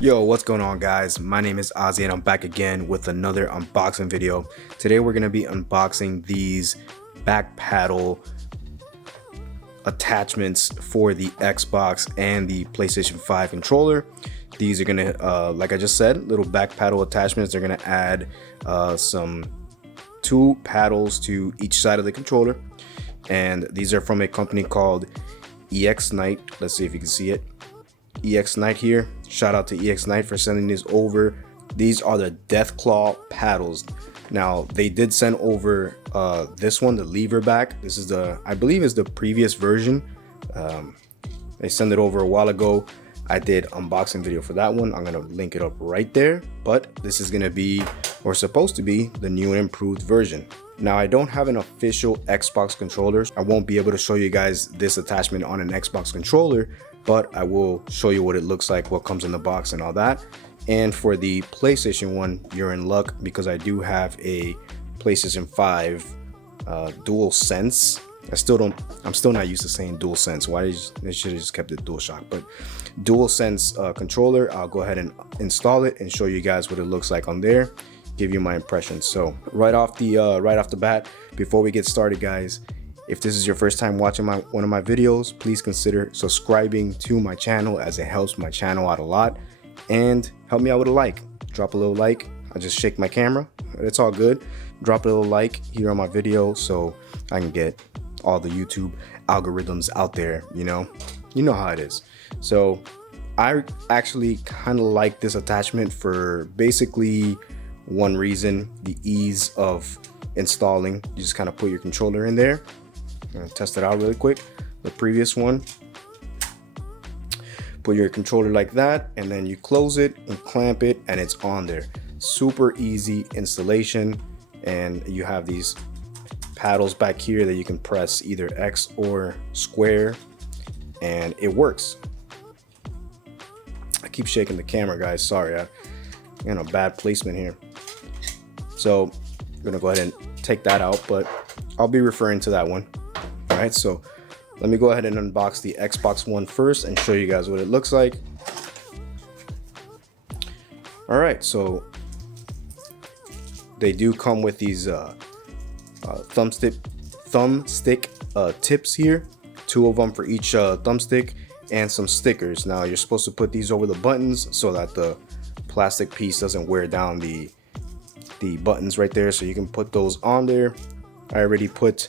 Yo, what's going on, guys? My name is Ozzy and I'm back again with another unboxing video. Today we're going to be unboxing these back paddle attachments for the Xbox and the PlayStation 5 controller. These are going to, like I just said, little back paddle attachments. They're going to add some 2 paddles to each side of the controller. And these are from a company called EX-Nite. Let's see if you can see it. EX-Nite here. Shout out to EX-Nite for sending these over. These are the Deathclaw Paddles. Now they did send over this one, the lever back. This is the, I believe is the previous version. They sent it over a while ago. I did unboxing video for that one. I'm gonna link it up right there. But this is gonna be, or supposed to be, the new and improved version. Now I don't have an official Xbox controller. I won't be able to show you guys this attachment on an Xbox controller, but I will show you what it looks like, what comes in the box and all that. And for the PlayStation one, you're in luck because I do have a PlayStation 5 Dual Sense. I'm still not used to saying Dual Sense. They should have just kept it Dual Shock, but Dual Sense controller. I'll go ahead and install it and show you guys what it looks like on there, give you my impressions. So right off the bat, before we get started, guys, if this is your first time watching one of my videos, please consider subscribing to my channel, as it helps my channel out a lot. And help me out with a like. Drop a little like. I just shake my camera. It's all good. Drop a little like here on my video so I can get all the YouTube algorithms out there, you know how it is. So I actually kind of like this attachment for basically one reason: the ease of installing. You just kind of put your controller in there. I'm gonna test it out really quick. The previous one, put your controller like that, and then you close it and clamp it, and it's on there. Super easy installation. And you have these paddles back here that you can press either X or square, and it works. I keep shaking the camera, guys. Sorry, I'm in a bad placement here. So I'm gonna go ahead and take that out, but I'll be referring to that one. All right, so let me go ahead and unbox the Xbox One first and show you guys what it looks like. All right, so they do come with these thumbstick tips here, 2 of them for each thumbstick, and some stickers. Now you're supposed to put these over the buttons so that the plastic piece doesn't wear down the buttons right there, so you can put those on there. I already put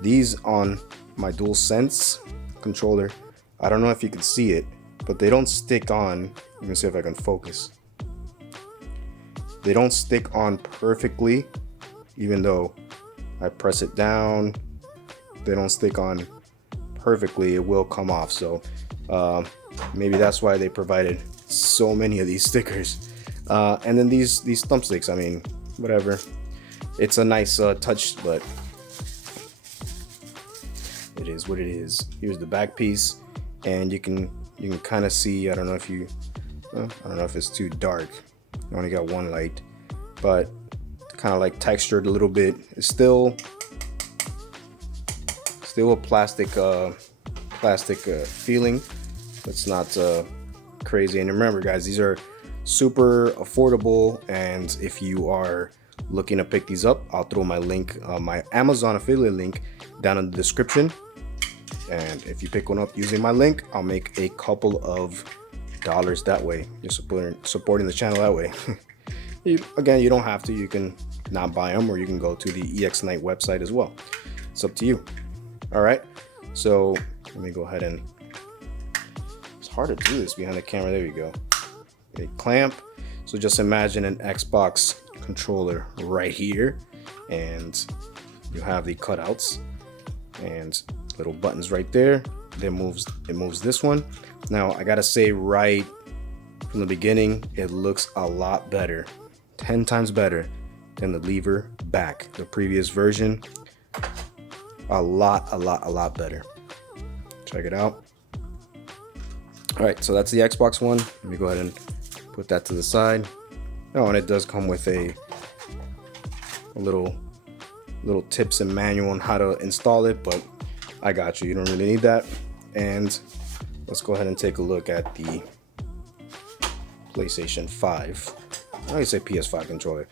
these on my DualSense controller. I don't know if you can see it, but they don't stick on. Let me see if I can focus. They don't stick on perfectly, even though I press it down. They don't stick on perfectly. It will come off. So maybe that's why they provided so many of these stickers. And then these thumbsticks. I mean, whatever. It's a nice touch, but it is what it is. Here's the back piece, and you can kind of see. I don't know if it's too dark. I only got one light, but kind of like textured a little bit. It's still a plastic feeling. It's not crazy. And remember, guys, these are super affordable, and if you are looking to pick these up, I'll throw my link, my Amazon affiliate link, down in the description. And if you pick one up using my link, I'll make a couple of dollars that way. You're supporting the channel that way. Again, you don't have to. You can not buy them, or you can go to the EX-Nite website as well. It's up to you. All right, so let me go ahead and, it's hard to do this behind the camera. There we go. A clamp. So just imagine an Xbox controller right here, and you have the cutouts and little buttons right there. It moves this one. Now I gotta say, right from the beginning, it looks a lot better, 10 times better than the lever back, the previous version. A lot better. Check it out. All right, so that's the Xbox One. Let me go ahead and put that to the side. Oh, and it does come with a little tips and manual on how to install it, but I got you. You don't really need that. And let's go ahead and take a look at the PlayStation 5. I always say PS5 controller.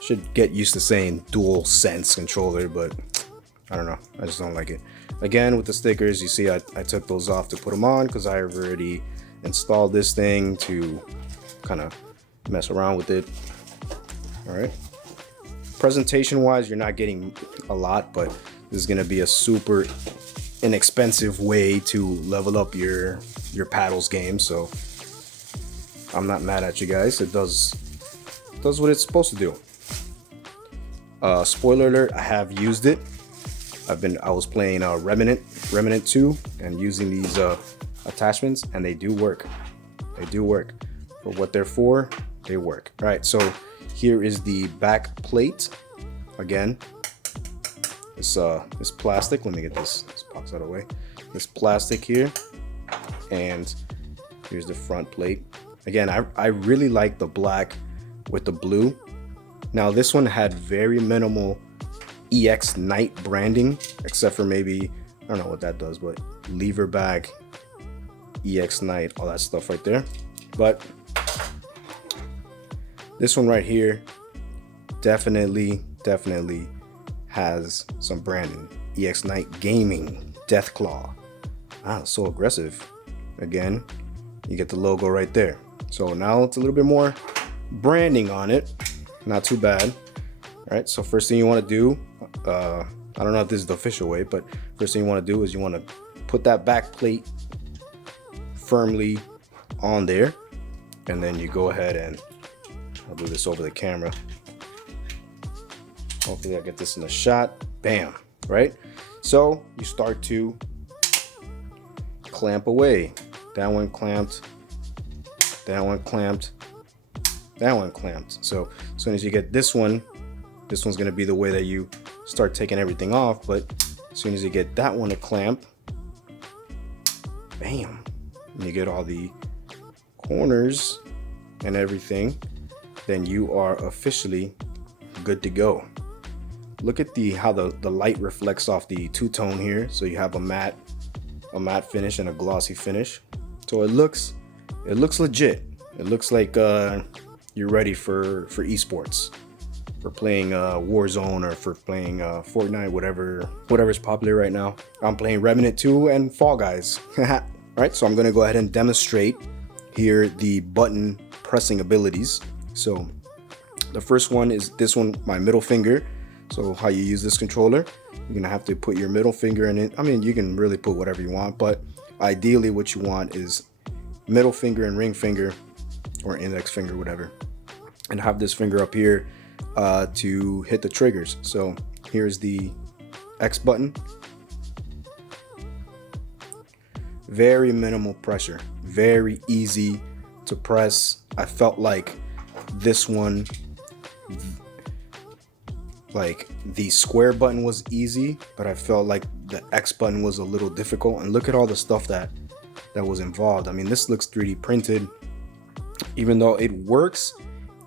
Should get used to saying dual sense controller, but I don't know, I just don't like it. Again, with the stickers, you see I took those off to put them on because I have already installed this thing to kind of mess around with it. All right, presentation wise, you're not getting a lot, but this is going to be a super inexpensive way to level up your paddles game, so I'm not mad at you guys. It does what it's supposed to do. Spoiler alert, I have used it. I was playing Remnant 2 and using these attachments, and they do work. They do work. For what they're for, they work. All right, so here is the back plate. Again, this plastic. Let me get this box out of the way. This plastic here, and here's the front plate. Again, I really like the black with the blue. Now this one had very minimal EX Night branding, except for maybe, I don't know what that does, but lever bag, EX Night, all that stuff right there. But this one right here definitely has some branding. EX Night Gaming, Deathclaw. Ah, so aggressive. Again, you get the logo right there. So now it's a little bit more branding on it. Not too bad. All right, so first thing you want to do, I don't know if this is the official way, but first thing you want to do is you want to put that back plate firmly on there, and then you go ahead and I'll do this over the camera. Hopefully I get this in the shot. Bam, right? So you start to clamp away. That one clamped, that one clamped, that one clamped. So as soon as you get this one's going to be the way that you start taking everything off. But as soon as you get that one to clamp, bam, and you get all the corners and everything, then you are officially good to go. Look at how the light reflects off the two-tone here. So you have a matte finish and a glossy finish. So it looks legit. It looks like you're ready for esports, for playing Warzone or for playing Fortnite, whatever's popular right now. I'm playing Remnant 2 and Fall Guys. All right, so I'm gonna go ahead and demonstrate here the button pressing abilities. So the first one is this one, my middle finger. So how you use this controller, you're gonna have to put your middle finger in it. I mean, you can really put whatever you want, but ideally what you want is middle finger and ring finger, or index finger, whatever, and have this finger up here to hit the triggers. So here's the X button. Very minimal pressure, very easy to press. I felt like this one, like the square button was easy, but I felt like the X button was a little difficult. And look at all the stuff that was involved. I mean, this looks 3D printed. Even though it works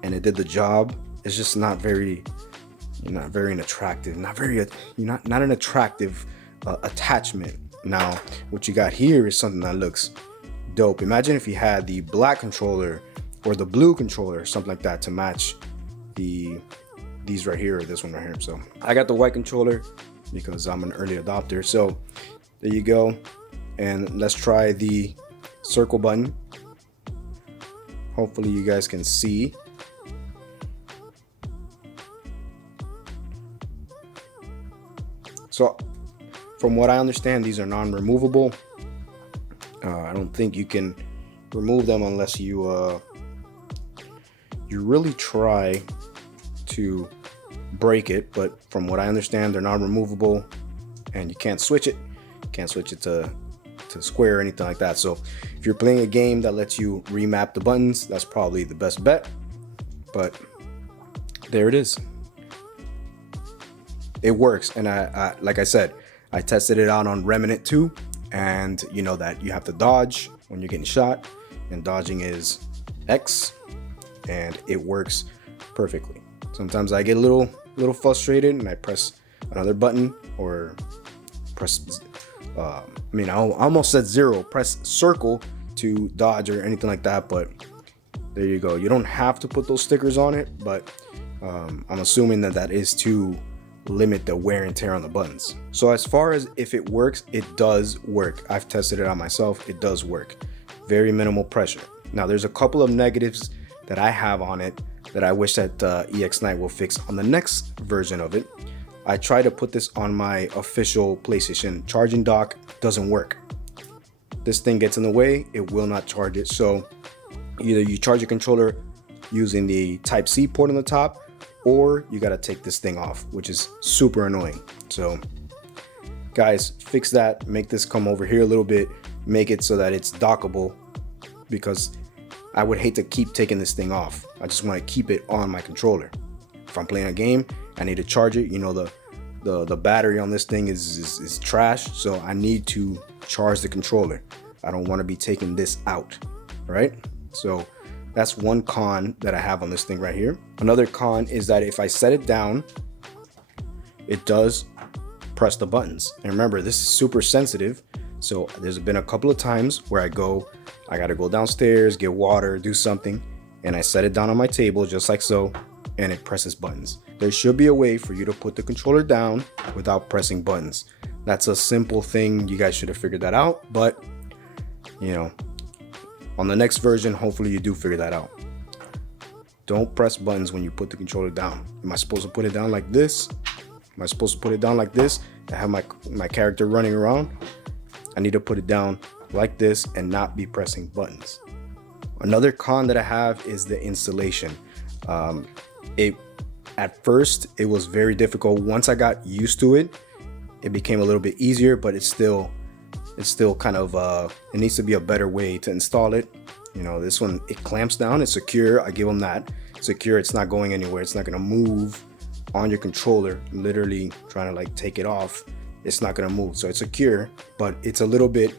and it did the job, it's just not very attractive. Not an attractive attachment. Now, what you got here is something that looks dope. Imagine if you had the black controller or the blue controller, something like that, to match these right here or this one right here. So I got the white controller because I'm an early adopter. So there you go. And let's try the circle button. Hopefully you guys can see. So from what I understand, these are non-removable. I don't think you can remove them unless you really try to break it. But from what I understand, they're non-removable, and you can't switch it. You can't switch it to square or anything like that. So if you're playing a game that lets you remap the buttons, that's probably the best bet. But there it is. It works, and I like I said, I tested it out on Remnant 2, and you know that you have to dodge when you're getting shot, and dodging is X, and it works perfectly. Sometimes I get a little frustrated and I press another button or press I mean, I almost said zero. Press circle to dodge or anything like that, but there you go. You don't have to put those stickers on it, but I'm assuming that that is to limit the wear and tear on the buttons. So as far as if it works, it does work. I've tested it on myself. It does work. Very minimal pressure. Now there's a couple of negatives that I have on it that I wish that EX9 will fix on the next version of it. I try to put this on my official PlayStation charging dock. Doesn't work. This thing gets in the way. It will not charge it. So either you charge your controller using the Type-C port on the top, or you got to take this thing off, which is super annoying. So guys, fix that. Make this come over here a little bit. Make it so that it's dockable, because I would hate to keep taking this thing off. I just want to keep it on my controller. If I'm playing a game, I need to charge it. You know, the battery on this thing is trash, so I need to charge the controller. I don't want to be taking this out, right? So that's one con that I have on this thing right here. Another con is that if I set it down, it does press the buttons. And remember, this is super sensitive. So there's been a couple of times where I gotta go downstairs, get water, do something, and I set it down on my table just like so, and it presses buttons. There should be a way for you to put the controller down without pressing buttons. That's a simple thing. You guys should have figured that out, but you know, on the next version, hopefully you do figure that out. Don't press buttons when you put the controller down. Am I supposed to put it down like this? Am I supposed to put it down like this to have my character running around? I need to put it down like this and not be pressing buttons. Another con that I have is the installation. At first, it was very difficult. Once I got used to it, it became a little bit easier, but it's still kind of it needs to be a better way to install it. You know, this one, it clamps down, it's secure. I give them that. Secure, it's not going anywhere. It's not gonna move on your controller. Literally trying to like take it off, it's not gonna move. So it's secure, but it's a little bit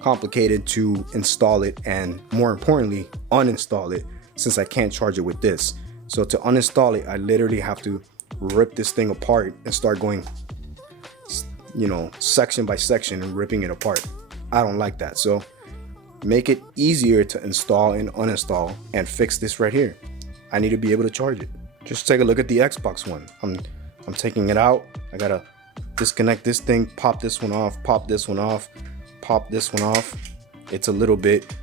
complicated to install it, and more importantly, uninstall it, since I can't charge it with this. So to uninstall it, I literally have to rip this thing apart and start going, you know, section by section and ripping it apart. I don't like that. So make it easier to install and uninstall, and fix this right here. I need to be able to charge it. Just take a look at the Xbox One. I'm taking it out. I gotta disconnect this thing, pop this one off, pop this one off, pop this one off. It's a little bit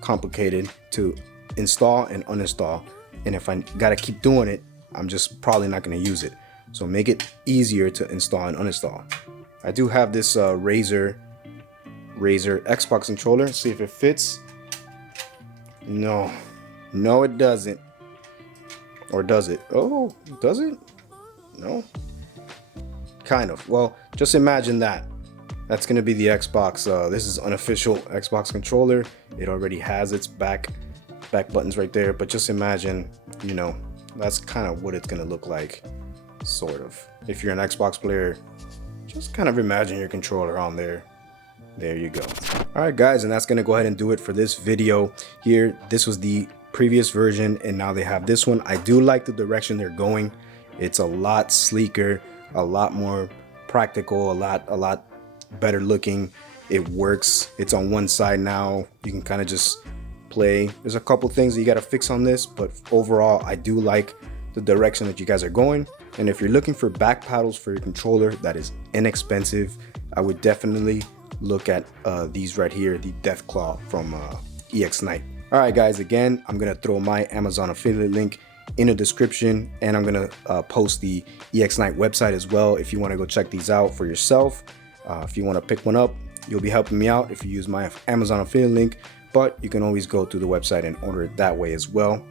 complicated to install and uninstall, and if I gotta keep doing it, I'm just probably not gonna use it. So make it easier to install and uninstall. I do have this Razer Xbox controller. See if it fits. No, it doesn't. Or does it? Oh, does it? No, kind of. Well, just imagine that. That's gonna be the Xbox. This is unofficial Xbox controller. It already has its back buttons right there. But just imagine, you know, that's kind of what it's gonna look like, sort of. If you're an Xbox player, just kind of imagine your controller on there. There you go. All right, guys, and that's gonna go ahead and do it for this video here. This was the previous version, and now they have this one. I do like the direction they're going. It's a lot sleeker, a lot more practical, a lot better looking. It works. It's on one side now. You can kind of just play. There's a couple things that you got to fix on this, but overall, I do like the direction that you guys are going. And if you're looking for back paddles for your controller that is inexpensive, I would definitely look at these right here, the Deathclaw from EX9. All right, guys, again, I'm gonna throw my Amazon affiliate link in the description, and I'm gonna post the EX9 website as well if you want to go check these out for yourself. If you want to pick one up, you'll be helping me out if you use my Amazon affiliate link, but you can always go to the website and order it that way as well.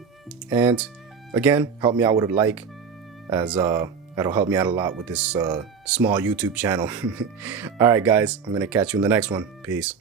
And again, help me out with a like, as that'll help me out a lot with this small YouTube channel. All right, guys, I'm gonna catch you in the next one. Peace.